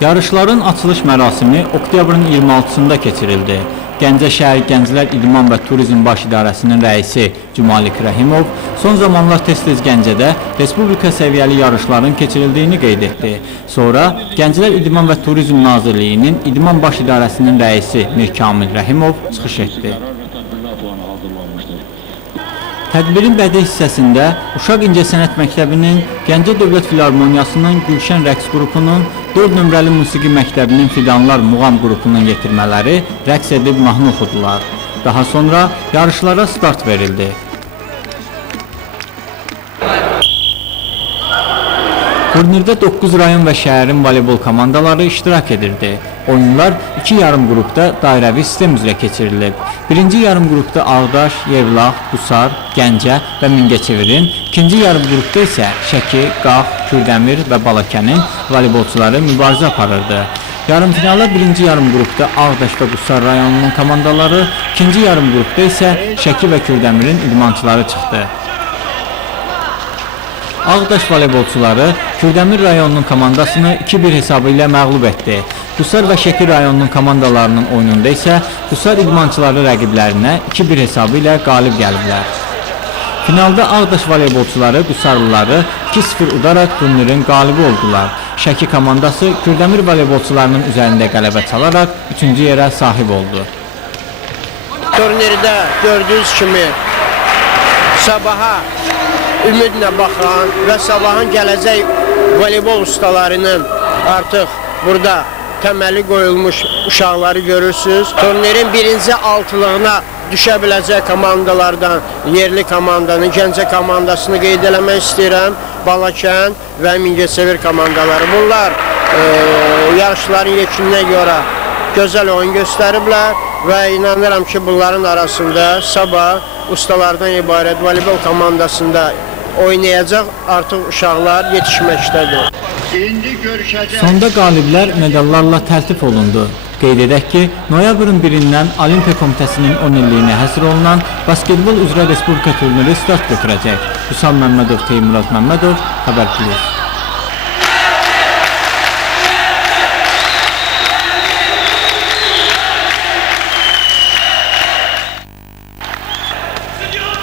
Yarışların açılış mərasimi oktyabrın 26-sında keçirildi. Gəncə şəhər Gənclər İdman və Turizm Baş İdarəsinin rəisi Cümalik Rəhimov son zamanlar tez-tez Gəncədə respublika səviyyəli yarışların keçirildiyini qeyd etdi. Sonra Gənclər İdman və Turizm Nazirliyinin İdman Baş İdarəsinin rəisi Mir Kamil Rəhimov çıxış etdi. Tədbirin bədii hissəsində Uşaq İncəsənət Məktəbinin, Gəncə Dövlət Filarmoniyasının, Gülşən rəqs qrupunun, 4 nömrəli musiqi məktəbinin Fidanlar muğam qrupunun yetirmələri rəqs edib mahnı oxudular. Daha sonra yarışlara start verildi. Turnirdə 9 rayon və şəhərin voleybol komandaları iştirak edirdi. Oyunlar 2 yarım qrupda dairəvi sistem üzrə keçirilib. Birinci yarım qrupda Ağdaş, Yevlax, Qusar, Gəncə və Mingəçevirin, ikinci yarım qrupda isə Şəki, Qax, Kürdəmir və Balakənin voleybolçuları mübarizə aparırdı. Yarımfinala birinci yarım qrupda Ağdaş və Qusar rayonunun komandaları, ikinci yarım qrupda isə Şəki və Kürdəmirin idmançıları çıxdı. Ağdaş voleybolçuları Kürdəmir rayonunun komandasını 2-1 hesabı ilə məğlub etdi. Qusar və Şəki rayonunun komandalarının oyununda isə Qusar idmançıları rəqiblərinə 2-1 hesabı ilə qalib gəliblər. Finalda Ağdaş voleybolçuları Qusarlıları 2-0 udaraq turnirin qalibi oldular. Şəki komandası Kürdəmir voleybolçularının üzərində qələbə çalaraq 3-cü yerə sahib oldu. Turnirdə gördüyünüz kimi sabaha ümidlə baxan və sabahın gələcək voleybol ustalarının artıq burada təməli qoyulmuş uşaqları görürsünüz. Turnirin birinci altılığına düşə biləcək komandalardan yerli komandanın, Gəncə komandasını qeyd eləmək istəyirəm. Balakən və Mingəçevir komandaları. Bunlar yarışların yekununa görə gözəl oyun göstəriblər və inanıram ki, bunların arasında sabah ustalardan ibarət voleybol komandasında oynayacaq artıq uşaqlar yetişməkdədir. Sonda qaliblər medallarla təltif olundu. Qeyd edək ki, noyabrın 1-dən Olimpiya Komitəsinin 10 illiyinə həsr olunan basketbol üzrə Respublika turniri start götürəcək. Hüsam Məmmədov, Teymurad Məmmədov, Xəbər Plus.